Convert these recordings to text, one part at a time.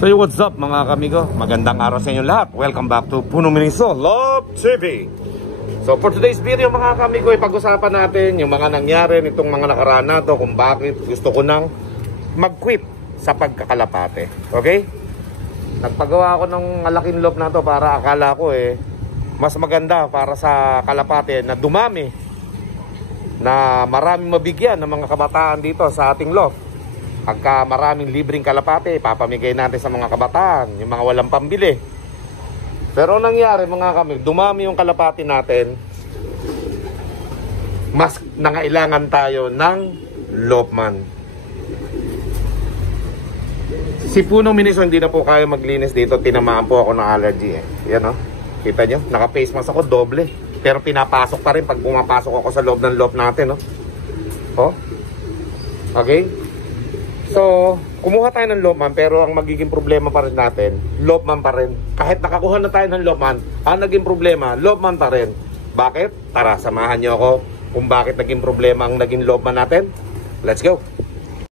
So what's up mga kamigo? Magandang araw sa inyo lahat. Welcome back to Puno Miniso Love TV. So for today's video mga kamigo, pag-usapan natin yung mga nangyari nitong mga nakaraan na to, kung bakit gusto ko nang mag-quit sa pagkakalapate. Okay? Nagpagawa ako ng malaking loop na to para akala ko mas maganda para sa kalapate na dumami, na maraming mabigyan ng mga kabataan dito sa ating loop. Pagka maraming libreng kalapate, papamigay natin sa mga kabataan, yung mga walang pambili. Pero nangyari mga kami, dumami yung kalapate natin, mas nangailangan tayo ng loopman. Si Puno Miniso hindi na po kaya maglinis dito, tinamaan po ako ng allergy Yan kita nyo, naka-face mask ako, doble. Pero pinapasok pa rin pag pumapasok ako sa loob ng loop natin Okay? So, kumuha tayo ng loopman, pero ang magiging problema pa rin natin, loopman pa rin. Kahit nakakuha na tayo ng loopman, ang naging problema, loopman pa rin. Bakit? Tara, samahan nyo ako kung bakit naging problema ang naging loopman natin. Let's go!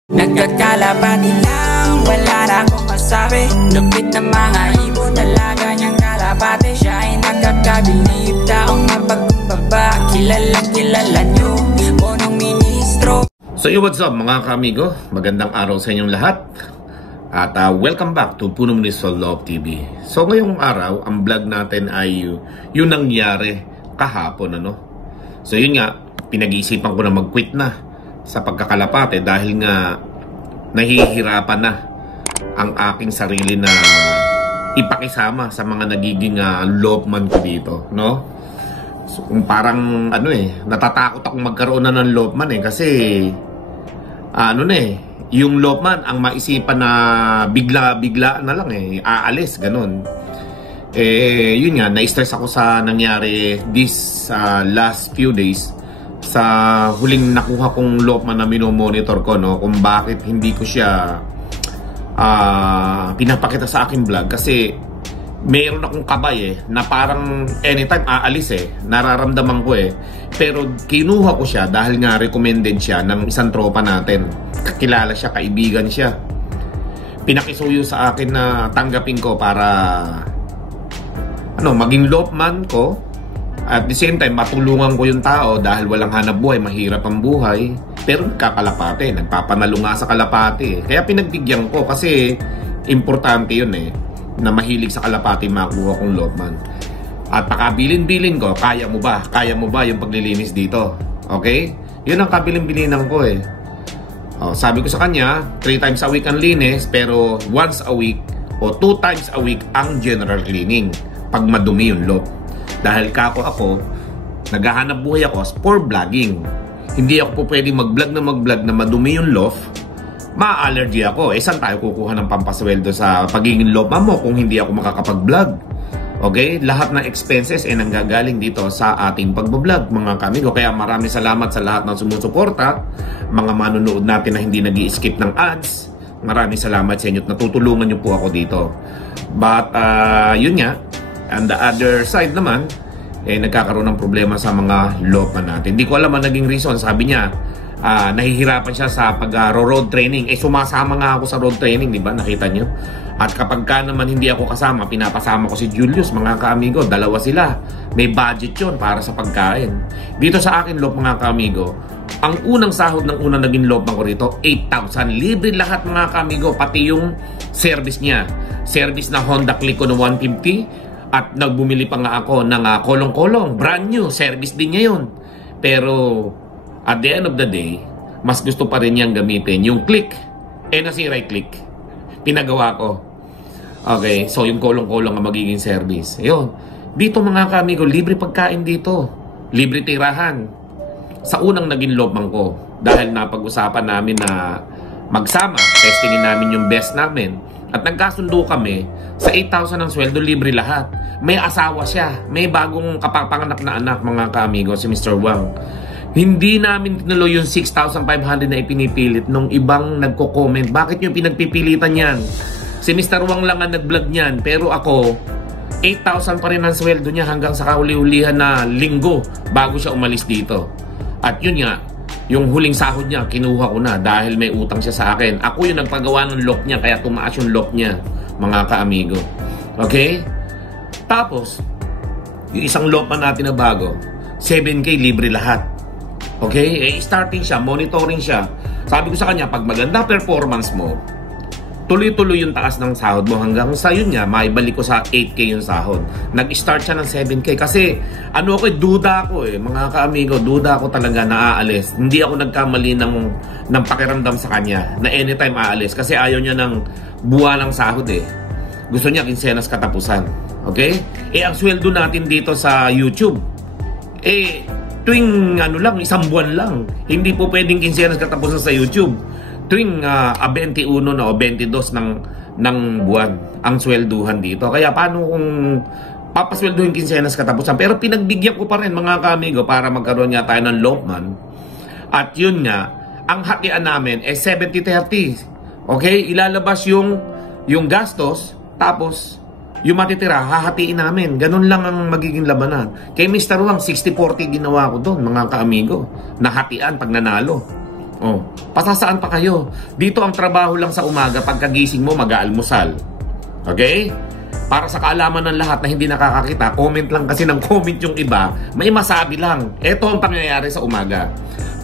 Nagkakalapati lang, wala na akong masabi. Lupit na mga ibon, dalaga niyang kalapate. Siya ay nakakabilib, taong mapagkumbaba. Kilalang kilala nyo, punong ministro. So what's up mga kamigo? Magandang araw sa inyong lahat. At welcome back to Puno Miniso Love TV. So ngayong araw, ang vlog natin ay yung nangyari kahapon So yun nga, pinag-iisipan ko na mag-quit na sa pagkakalapate dahil nga nahihirapan na ang aking sarili na ipakisama sa mga nagiging loopman ko dito, So, kung parang natatakot akong magkaroon na ng loopman kasi yung loopman ang maisipan na bigla na lang aalis ganun. Yun nga, na-stress ako sa nangyari this last few days sa huling nakuha kong loopman na minomonitor ko kung bakit hindi ko siya pinapakita sa aking vlog kasi meron akong kabay na parang anytime aalis nararamdaman ko pero kinuha ko siya dahil nga recommended siya ng isang tropa natin, kakilala siya, kaibigan siya, pinakisuyo sa akin na tanggapin ko para maging loopman ko. At the same time, matulungan ko yung tao dahil walang hanap buhay, mahirap ang buhay. Pero nagkakalapate, nagpapanalo nga sa kalapate. Kaya pinagbigyan ko kasi importante yun na mahilig sa kalapate makuha kong loopman. At pakabilin-bilin ko, kaya mo ba? Kaya mo ba yung paglilinis dito? Okay? Yun ang kabilin-bilinan ko sabi ko sa kanya, 3 times a week ang linis, pero once a week o 2 times a week ang general cleaning pag madumi yung loop. Dahil ako, naghahanap buhay ako for vlogging. Hindi ako po pwedeng mag-vlog na madumi yung loft. Ma-allergy ako. Saan tayo kukuha ng pampasweldo sa pagiging loopman mo kung hindi ako makakapag-vlog? Okay? Lahat ng expenses nanggagaling dito sa ating pag-vlog, mga kamigo. Kaya maraming salamat sa lahat ng sumusuporta. Mga manonood natin na hindi nag-i-skip ng ads. Maraming salamat sa inyo at natutulungan nyo po ako dito. But, yun nga. On the other side naman, nagkakaroon ng problema sa mga loopman natin. Hindi ko alam ang naging reason. Sabi niya, nahihirapan siya sa pag-road training. Sumasama nga ako sa road training, di ba? Nakita niyo? At kapag naman hindi ako kasama, pinapasama ko si Julius, mga kaamigo. Dalawa sila. May budget yon para sa pagkain. Dito sa akin loop, mga kaamigo, ang unang sahod ng unang naging loopman ko rito, 8,000. Libre lahat, mga kaamigo. Pati yung service niya. Service na Honda Click ko na 150. At nagbumili pa nga ako ng kolong-kolong. Brand new. Service din niya yun. Pero at the end of the day, mas gusto pa rin niyang gamitin yung click. Nasira yung click. Pinagawa ko. Okay, so yung kolong-kolong ang magiging service. Ayun. Dito mga kamigo, libre pagkain dito. Libre tirahan. Sa unang naging loopman ko, dahil napag-usapan namin na magsama, testingin namin yung best namin. At nagkasundo kami, sa 8,000 ng sweldo, libre lahat. May asawa siya. May bagong kapapanganak na anak, mga kamigo, si Mr. Wang. Hindi namin tinuloy yung 6,500 na ipinipilit nung ibang nagko-comment. Bakit nyo pinagpipilitan yan? Si Mr. Wang lang ang nag-vlog niyan. Pero ako, 8,000 pa rin ang sweldo niya hanggang sa kauli-ulihan na linggo bago siya umalis dito. At yun nga, Yung huling sahod niya, kinuha ko na dahil may utang siya sa akin. Ako yung nagpagawa ng lock niya, kaya tumaas yung lock niya. mga ka-amigo. Okay? Tapos, yung isang Lopman natin na bago, 7K libre lahat. Okay? Starting siya, monitoring siya. Sabi ko sa kanya, pag maganda performance mo, tuloy-tuloy yung taas ng sahod mo hanggang sa yun nga, maibalik ko sa 8K yung sahod. Nag-start siya ng 7K kasi duda ako mga ka-amigo, duda ako talaga na aalis. Hindi ako nagkamali ng pakiramdam sa kanya na anytime aalis kasi ayaw niya ng buwan ng sahod Gusto niya kinsenas katapusan. Okay? Ang sweldo natin dito sa YouTube, tuwing isang buwan lang. Hindi po pwedeng kinsenas katapusan sa YouTube. Tuwing 21 na o 22 ng buwan ang swelduhan dito. Kaya paano kung papaswelduhin kinsenas katapusan? Pero pinagbigyan ko pa rin mga ka-amigo para magkaroon nga tayo ng Lopman. At yun nga, ang hatian namin 70-30. Okay? Ilalabas yung gastos, tapos yung matitira, hahatiin namin. Ganun lang ang magiging labanan. Kay Mr. Wang, 60-40 ginawa ko doon, mga ka-amigo. Nahatian pag nanalo. Pasasaan pa kayo? Dito ang trabaho lang sa umaga, pagkagising mo, mag-aalmusal. Okay? Para sa kaalaman ng lahat na hindi nakakakita, comment lang kasi ng comment yung iba, may masabi lang. Ito ang pangyayari sa umaga.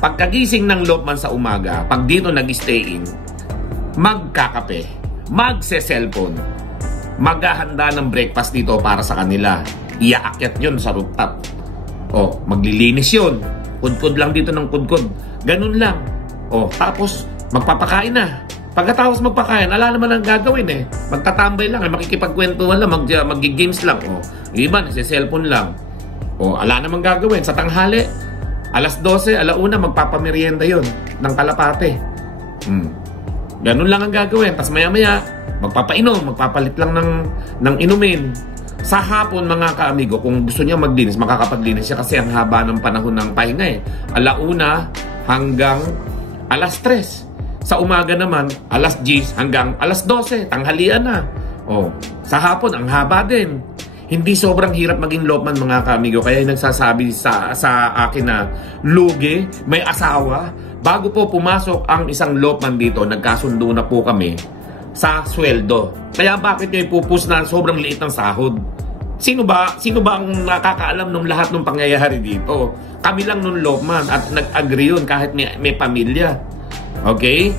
Pagkagising ng Lopman sa umaga, pag dito nag-stay in, magkakape, magse-cellphone, maghahanda ng breakfast dito para sa kanila. Iaakyat yun sa rooftop. Maglilinis yun. Kudkod lang dito ng kudkod. Ganun lang. Tapos magpapakain na. Pagkatapos magpakain, ala naman ang gagawin magtatambay lang, makikipagkwentuhan lang, mag-games lang. Iba, nasa-cellphone lang. Ala naman gagawin. Sa tanghali, alas 12, alauna, magpapamerienda yun ng kalapate. Ganun lang ang gagawin. Tapos maya-maya, magpapainom, magpapalit lang ng inumin. Sa hapon, mga ka-amigo, kung gusto niya maglinis, makakapaglinis siya kasi ang haba ng panahon ng pahinga alauna hanggang alas 3. Sa umaga naman, alas 10 hanggang alas 12. Tanghalian na. Sa hapon, ang haba din. Hindi sobrang hirap maging Lopman, mga ka-amigo. Kaya yung nagsasabi sa akin na lugi, may asawa. Bago po pumasok ang isang Lopman dito, nagkasundo na po kami sa sweldo. Kaya bakit nyo ipupus na sobrang liit ng sahod? Sino ba ang nakakaalam ng lahat ng pangyayari dito? Kami lang nung Lopman at nag-agree yun kahit may pamilya. Okay?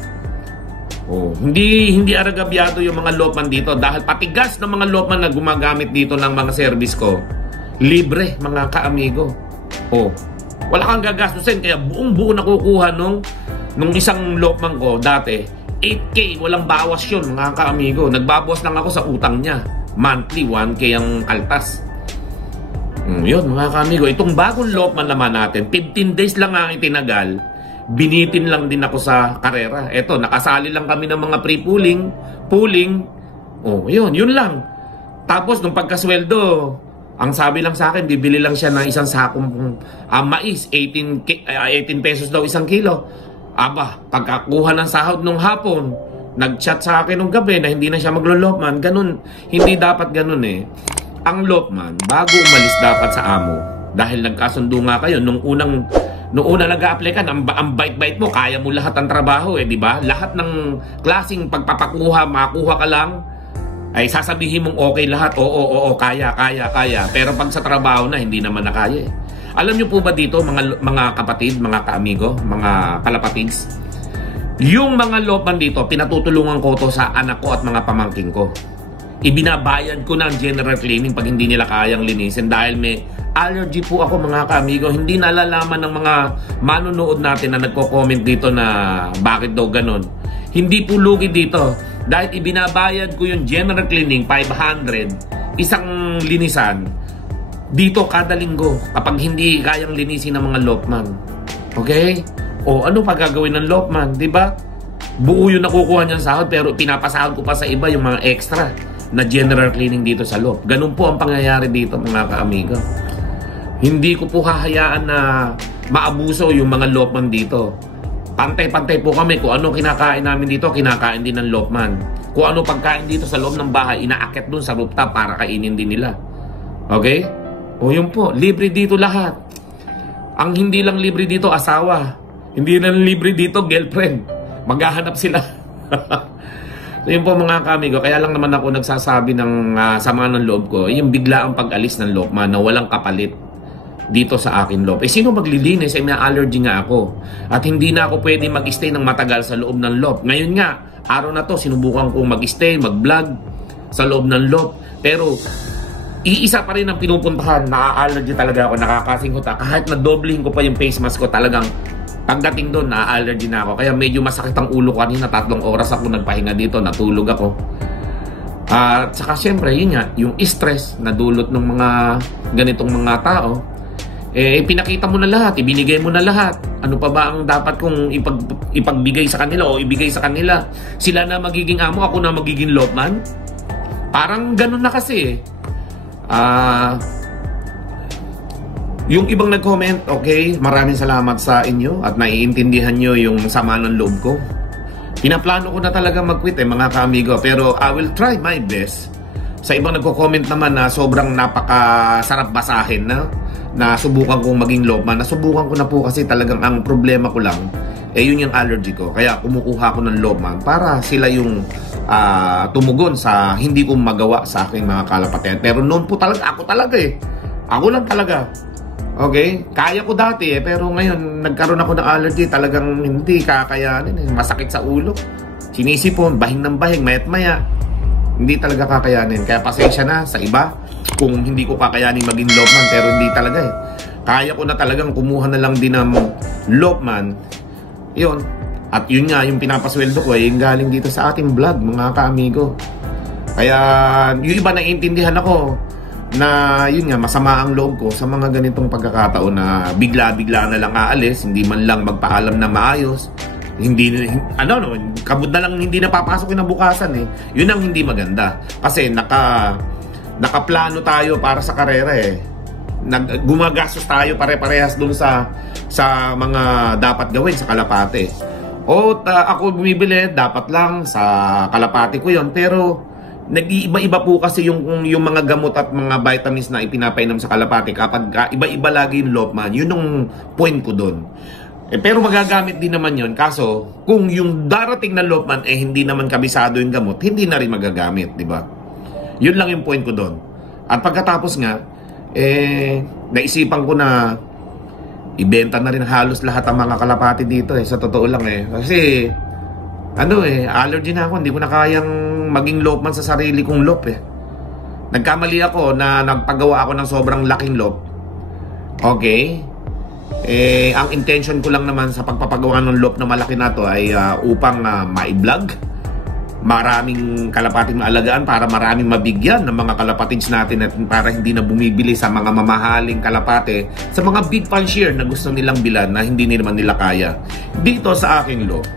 Hindi aragabyado yung mga Lopman dito dahil patigas ng mga Lopman na gumagamit dito ng mga service ko. Libre, mga ka-amigo. Wala kang gagastusin kaya buong-buo nakukuha nung isang Lopman ko dati. 8K, walang bawas yun, mga ka-amigo. Nagbabawas lang ako sa utang niya. Monthly, 1K ang kaltas. Yun, mga ka-amigo. Itong bagong Lopman naman natin, 15 days lang ang itinagal. Binitin lang din ako sa karera. Eto, nakasali lang kami ng mga pre-pooling. Yun lang. Tapos, nung pagkasweldo, ang sabi lang sa akin, bibili lang siya ng isang sakong mais. 18 pesos daw isang kilo. Pagkakuha ng sahod nung hapon, nag-chat sa akin nung gabi na hindi na siya maglo-Lopman. Ganun, hindi dapat ganun Ang Lopman, bago umalis dapat sa amo, dahil nagkasundo nga kayo, nung una nag-a-apply ka, ang bait-bait mo, kaya mo lahat ng trabaho di ba? Lahat ng klaseng pagpapakuha, makakuha ka lang, ay sasabihin mong okay lahat, oo, kaya. Pero pag sa trabaho na, hindi naman na kaya Alam niyo po ba dito, mga kapatid, mga ka-amigo, mga kalapatids, yung mga Lopman dito, pinatutulungan ko to sa anak ko at mga pamangking ko. Ibinabayad ko ng general cleaning pag hindi nila kayang linisin dahil may allergy po ako, mga ka-amigo. Hindi nalalaman ng mga manunood natin na nagko-comment dito na bakit daw ganun. Hindi po lugi dito. Dahil ibinabayad ko yung general cleaning, 500, isang linisan, dito kada linggo kapag hindi kayang linisin ng mga Lopman. Okay? Ano pa gagawin ng Lopman? Diba? Buo yung nakukuha niyang sahod pero pinapasahod ko pa sa iba yung mga extra na general cleaning dito sa loob. Ganun po ang pangyayari dito, mga ka-amigo. Hindi ko po hahayaan na maabuso yung mga Lopman dito. Pantay-pantay po kami. Kung ano kinakain namin dito, kinakain din ng Lopman. Kung ano pagkain dito sa loob ng bahay, inaakit dun sa rooftop para kainin din nila. Okay? Yun po, libre dito lahat. Ang hindi lang libre dito, asawa. Hindi lang libre dito, girlfriend. Maghahanap sila. So yun po mga kamigo, kaya lang naman ako nagsasabi ng sama ng loob ko, yung biglaang pag-alis ng Lokman na walang kapalit dito sa akin loob. Sino maglilinis? May allergy nga ako. At hindi na ako pwede mag-stay ng matagal sa loob ng loob. Ngayon nga, araw na to, sinubukan kong mag-stay, mag-vlog sa loob ng loob. Pero, iisa pa rin ang pinupuntahan. Na-allergy talaga ako, nakakasinghot. Kahit na dobling ko pa yung face mask ko, talagang pagdating doon, na-allergy na ako. Kaya medyo masakit ang ulo ko kanina. 3 oras ako nagpahinga dito, natulog ako. At saka syempre, yun nga, yung stress na dulot ng mga ganitong mga tao, pinakita mo na lahat, ibinigay mo na lahat. Ano pa ba ang dapat kong ipagbigay sa kanila o ibigay sa kanila? Sila na magiging amo, ako na magiging Lokman? Parang ganun na kasi yung ibang nag-comment, okay, maraming salamat sa inyo at naiintindihan nyo yung sama ng loob ko. Pinaplano ko na talaga mag-quit mga kaamigo, pero I will try my best. Sa ibang nagko-comment naman na sobrang napakasarap basahin na subukan kong maging Lokman. Nasubukan ko na po kasi talagang ang problema ko lang yun yung allergy ko. Kaya kumukuha ko ng Lokman para sila yung tumugon sa hindi ko magawa sa aking mga kalapatian. Pero noon po talaga, ako lang talaga. Okay? Kaya ko dati pero ngayon nagkaroon ako ng allergy, talagang hindi kakayanin. Masakit sa ulo. Sinisipon, bahing ng bahing, mayat maya. Hindi talaga kakayanin. Kaya pasensya na sa iba kung hindi ko kakayanin maging Lokman, pero hindi talaga Kaya ko na talagang kumuha na lang din ng Lokman. Yun. At yun nga, yung pinapasweldo ko yung galing dito sa ating vlog, mga kaamigo. Kaya yung iba naiintindihan ako na yun nga, masama ang loob ko sa mga ganitong pagkakataon na bigla-bigla na lang aalis, hindi man lang magpaalam na maayos. Kabud na lang hindi napapasok kinabukasan Yun ang hindi maganda. Kasi nakaplano tayo para sa karera gumagastos tayo pare-parehas dun sa mga dapat gawin sa Kalapate. Ako bumibili, dapat lang sa Kalapate ko yon. Pero nag-iiba-iba po kasi yung mga gamot at mga vitamins na ipinapainom sa Kalapate. Kapag iba-iba lagi yung Lokman, yun ang point ko dun. Pero magagamit din naman yon. Kaso, kung yung darating na Lokman hindi naman kabisado yung gamot, hindi na rin magagamit, di ba? Yun lang yung point ko doon. At pagkatapos nga, naisipan ko na ibenta na rin halos lahat ang mga kalapati dito sa totoo lang Kasi, allergy na ako. Hindi ko na kayang maging Lokman sa sarili kong lop Nagkamali ako na nagpagawa ako ng sobrang laking lop. Okay? Ang intention ko lang naman sa pagpapagawa ng lop na malaki na to ay upang ma-vlog. Maraming kalapating maalagaan para maraming mabigyan ng mga kalapatids natin at para hindi na bumibili sa mga mamahaling kalapate sa mga big fancier na gusto nilang bilan na hindi naman nila kaya. Dito sa aking lop,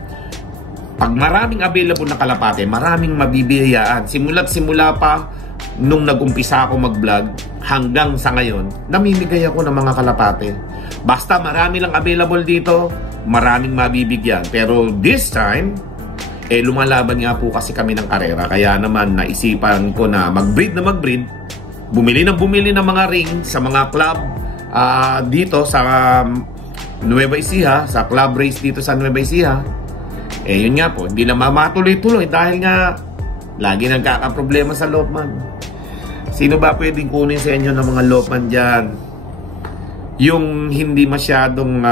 pag maraming available na kalapate, maraming mabibiyayaan. Simula pa nung nag-umpisa ako mag-vlog hanggang sa ngayon, namimigay ako ng mga kalapate. Basta marami lang available dito, maraming mabibigyan. Pero this time, lumalaban nga po kasi kami ng karera. Kaya naman naisipan ko na mag-breed, bumili ng mga ring sa mga club dito sa Nueva Ecija, sa club race dito sa Nueva Ecija. Yun nga po, hindi na matuloy-tuloy dahil nga lagi nagkakaproblema sa Lokman. Sino ba pwedeng kunin sa inyo ng mga Lokman dyan? Yung hindi masyadong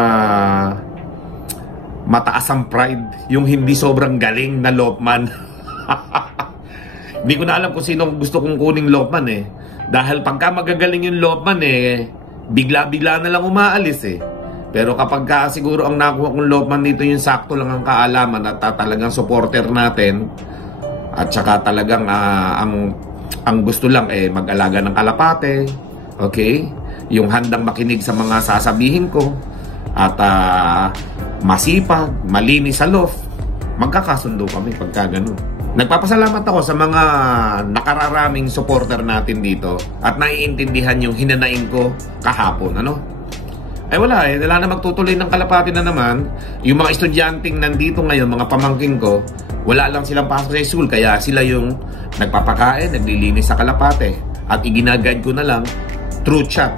mataas ang pride, yung hindi sobrang galing na Lokman. Hindi ko na alam kung sino gusto kong kuning Lokman Dahil pagka magagaling yung Lokman bigla-bigla na lang umaalis Pero kapag siguro ang nakuha kong Lokman dito yung sakto lang ang kaalaman at talagang supporter natin at saka talagang ang gusto lang mag-alaga ng kalapate, okay? Yung handang makinig sa mga sasabihin ko at masipag, malinis sa loft, magkakasundo kami pagka ganun. Nagpapasalamat ako sa mga nakararaming supporter natin dito at naiintindihan yung hinanain ko kahapon, wala na magtutuloy ng kalapati na naman. Yung mga estudyanteng nandito ngayon, mga pamangking ko, wala lang silang pasok sa school, kaya sila yung nagpapakain, naglilinis sa kalapate. At iginaguide ko na lang through chat.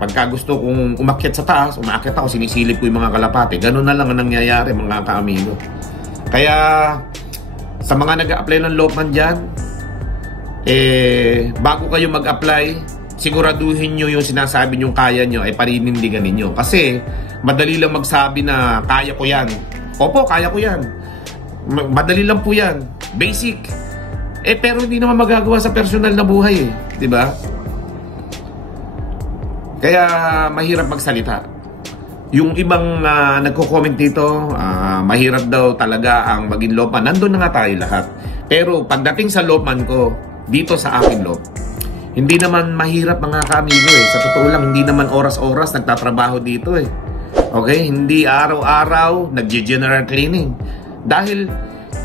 Pagka gusto kong umakyat sa taas, umakyat ako, sinisilip ko yung mga kalapate. Ganun na lang ang nangyayari, mga kaamigo. Kaya Sa mga nag-a-apply ng Lopman dyan, bago kayo mag-apply, siguraduhin nyo yung sinasabi nyong kaya nyo ay paninindigan ninyo. Kasi madali lang magsabi na kaya ko yan. Opo, kaya ko yan. Madali lang po yan. Basic. Pero hindi naman magagawa sa personal na buhay eh. Diba? Kaya mahirap magsalita. Yung ibang nagko-comment dito, mahirap daw talaga ang maging Lopman. Nandun na nga tayo lahat. Pero pagdating sa Lopman ko, dito sa aking Lop, hindi naman mahirap mga kaamigo eh. Sa totoo lang, hindi naman oras-oras nagtatrabaho dito eh. Okay? Hindi araw-araw nag-general cleaning. Dahil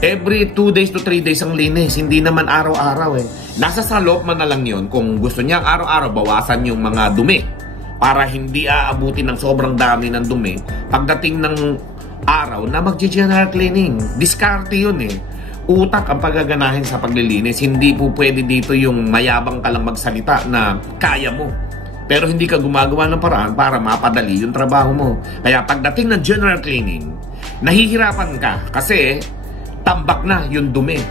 every 2 days to 3 days ang linis. Hindi naman araw-araw eh. Nasa sa Lopman na lang yun. Kung gusto niya araw-araw bawasan yung mga dumi para hindi aabutin ng sobrang dami ng dumi pagdating ng araw na mag-general cleaning. Diskarte yun eh. Utak ang paggaganahin sa paglilinis. Hindi po pwede dito yung mayabang ka lang magsalita na kaya mo pero hindi ka gumagawa ng paraan para mapadali yung trabaho mo. Kaya pagdating ng general cleaning, nahihirapan ka kasi tambak na yung dumi.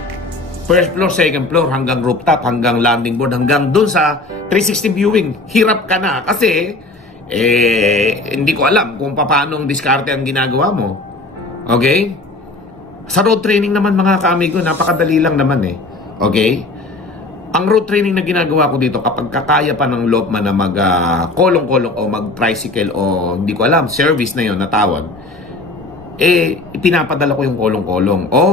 First floor, second floor, hanggang rooftop, hanggang landing board, hanggang dun sa 360 viewing. Hirap ka na kasi hindi ko alam kung paano diskarte ang ginagawa mo. Okay? Sa road training naman mga kaamigo, napakadali lang naman eh. Okay? Ang road training na ginagawa ko dito, kapag kakaya pa ng Lopman na mag-kolong-kolong o mag-tricycle o hindi ko alam, service na yon na tawag, ipinapadala ko yung kolong-kolong o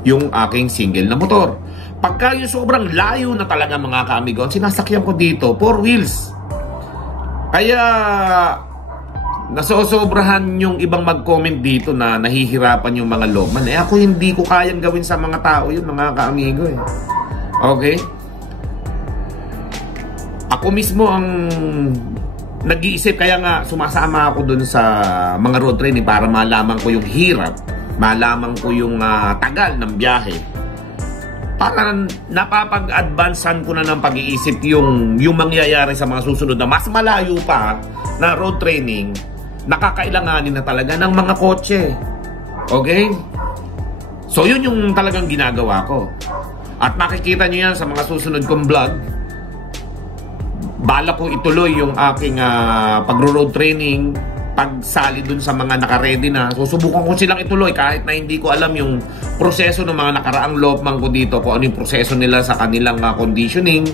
yung aking single na motor. Pagka yung sobrang layo na talaga mga kaamigo, sinasakyan ko dito, 4 wheels. Kaya nasosobrahan yung ibang mag-comment dito na nahihirapan yung mga Lopman. Ako hindi ko kayang gawin sa mga tao yun, mga kaamigo eh. Okay? Ako mismo ang nag-iisip, kaya nga sumasama ako dun sa mga road training para malaman ko yung hirap, malaman ko yung tagal ng biyahe. Para napapag-advancean ko na ng pag-iisip yung mangyayari sa mga susunod na mas malayo pa na road training, nakakailanganin na talaga ng mga kotse. Okay? So yun yung talagang ginagawa ko. At makikita nyo yan sa mga susunod kong vlog. Bala ko ituloy yung aking pagro-road training, pagsali dun sa mga naka-ready na. Susubukan ko silang ituloy kahit na hindi ko alam yung proseso ng mga nakaraang Lopman ko dito, kung ano yung proseso nila sa kanilang conditioning,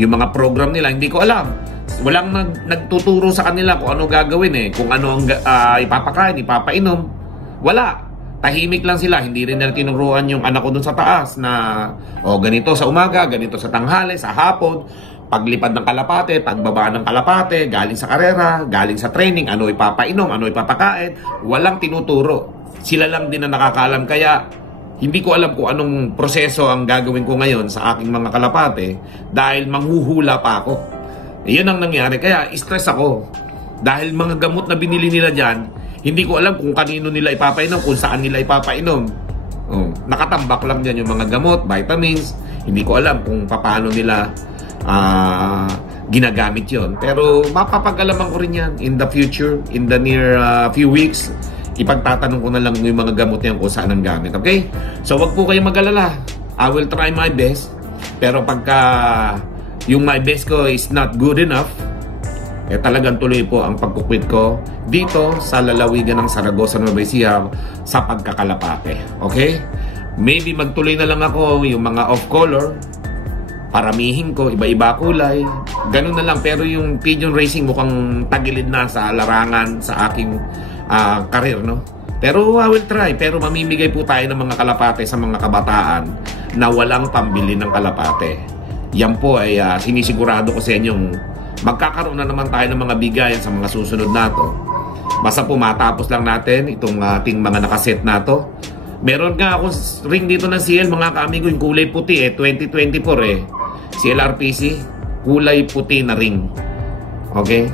yung mga program nila, hindi ko alam. Walang nagtuturo sa kanila kung ano gagawin eh, kung ano ang ipapakain, ipapainom. Wala. Tahimik lang sila. Hindi rin nila tinuruan yung anak ko dun sa taas na ganito sa umaga, ganito sa tanghali, sa hapon, paglipad ng kalapate, pagbaba ng kalapate, galing sa karera, galing sa training, ano ipapainom, ano ipapakain. Walang tinuturo. Sila lang din na nakakaalam. Kaya hindi ko alam kung anong proseso ang gagawin ko ngayon sa aking mga kalapate dahil manghuhula pa ako. Iyon ang nangyari. Kaya stress ako. Dahil mga gamot na binili nila dyan, hindi ko alam kung kanino nila ipapainom, kung saan nila ipapainom. Nakatambak lang dyan yung mga gamot, vitamins. Hindi ko alam kung paano nila ginagamit yon. Pero mapapagalaman ko rin yan in the future, in the near few weeks. Ipagtatanong ko na lang yung mga gamot yan kung saan ang gamit. Okay? So wag po kayong mag-alala. I will try my best. Pero pagka yung my best ko is not good enough, talagang tuloy po ang pagkukwit ko dito sa lalawigan ng Zaragoza, Nueva Ecija sa pagkakalapate. Okay? Maybe magtuloy na lang ako yung mga off-color, paramihin ko, iba-iba kulay, ganun na lang. Pero yung pigeon racing mukhang tagilid na sa larangan sa aking career, no? Pero I will try. Pero mamimigay po tayo ng mga kalapate sa mga kabataan na walang pambili ng kalapate. Yan po ay sinisigurado ko sa inyong magkakaroon na naman tayo ng mga bigayan sa mga susunod na to. Basta po matapos lang natin itong ating mga nakaset na to. Meron nga akong ring dito ng CL mga kaamigo, yung kulay puti 2024 CLRPC, kulay puti na ring. Okay?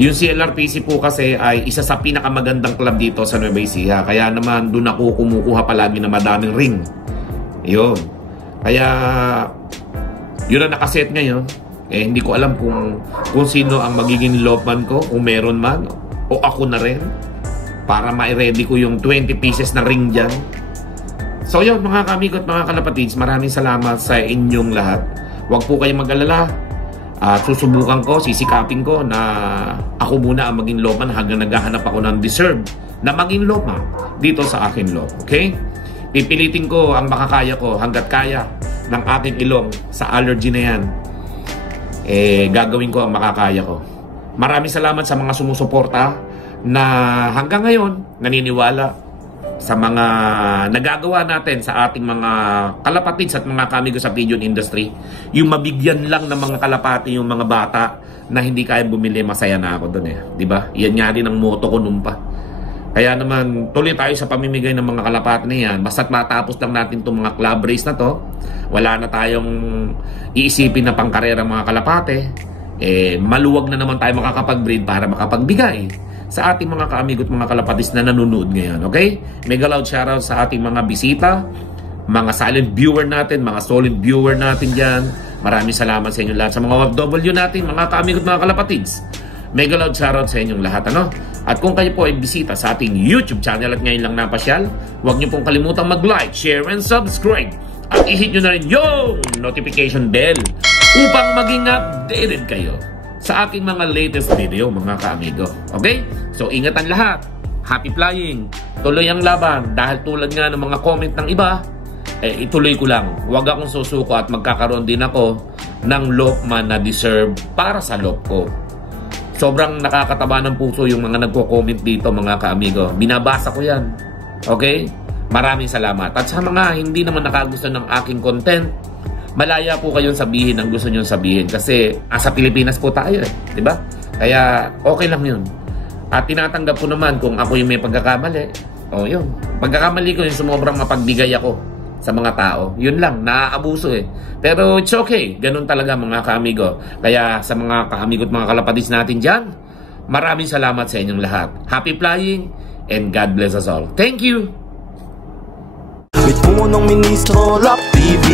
Yung CLRPC po kasi ay isa sa pinakamagandang club dito sa Nueva Ecija. Kaya naman doon ako kumukuha palagi na madaming ring. Yun. Kaya yun ang nakaset ngayon. Hindi ko alam kung sino ang magiging Lopman ko, kung meron man, o ako na rin, para ma-ready ko yung 20 pieces na ring dyan. So yun mga kamigo at mga kalapatids, maraming salamat sa inyong lahat. Huwag po kayong mag-alala. Susubukan ko, sisikapin ko na ako muna ang maging lawman hanggang naghahanap ako ng deserve na maging lawman dito sa akin law. Okay? Pipilitin ko ang makakaya ko hanggat kaya ng aking ilong sa allergy na yan. Gagawin ko ang makakaya ko. Maraming salamat sa mga sumusuporta na hanggang ngayon naniniwala sa mga nagagawa natin sa ating mga kalapatids at mga kamigo sa pigeon industry. Yung mabigyan lang ng mga kalapati yung mga bata na hindi kaya bumili, masaya na ako doon di ba? Yan nga rin ang motto ko nung pa. Kaya naman tuloy tayo sa pamimigay ng mga kalapati na yan. Basta't matapos lang natin itong mga club race na to, wala na tayong iisipin na pangkarera mga kalapate. Maluwag na naman tayo makakapag-breed para makapagbigay sa ating mga kaamigo at mga kalapatis na nanonood ngayon, okay? Mega loud shoutout sa ating mga bisita, mga silent viewer natin, mga solid viewer natin dyan. Maraming salamat sa inyo lahat. Sa mga OFW natin, mga kaamigo at mga kalapatids, mega loud shoutout sa inyong lahat, ano? At kung kayo po ay bisita sa ating YouTube channel at ngayon lang napasyal, huwag niyo pong kalimutang mag-like, share, and subscribe. At i-hit nyo na rin yung notification bell upang maging updated kayo sa aking mga latest video, mga kaamigo. Okay? So, ingatan lahat. Happy flying. Tuloy ang laban. Dahil tulad nga ng mga comment ng iba, ituloy ko lang. Huwag akong susuko at magkakaroon din ako ng lawman na deserve para sa loob ko. Sobrang nakakataba ng puso yung mga nagko-comment dito, mga kaamigo. Binabasa ko yan. Okay? Maraming salamat. At sa mga hindi naman nakagusto ng aking content, malaya po kayong sabihin ang gusto nyo sabihin kasi sa Pilipinas po tayo di ba? Kaya okay lang yun. At tinatanggap ko naman kung ako yung may pagkakamali. Yun. Pagkakamali ko yung sumobrang mapagbigay ako sa mga tao. Yun lang, naaabuso Pero it's okay. Ganun talaga mga kaamigo. Kaya sa mga kaamigo at mga kalapatis natin dyan, maraming salamat sa inyong lahat. Happy flying and God bless us all. Thank you! With punong ministro, Lap TV.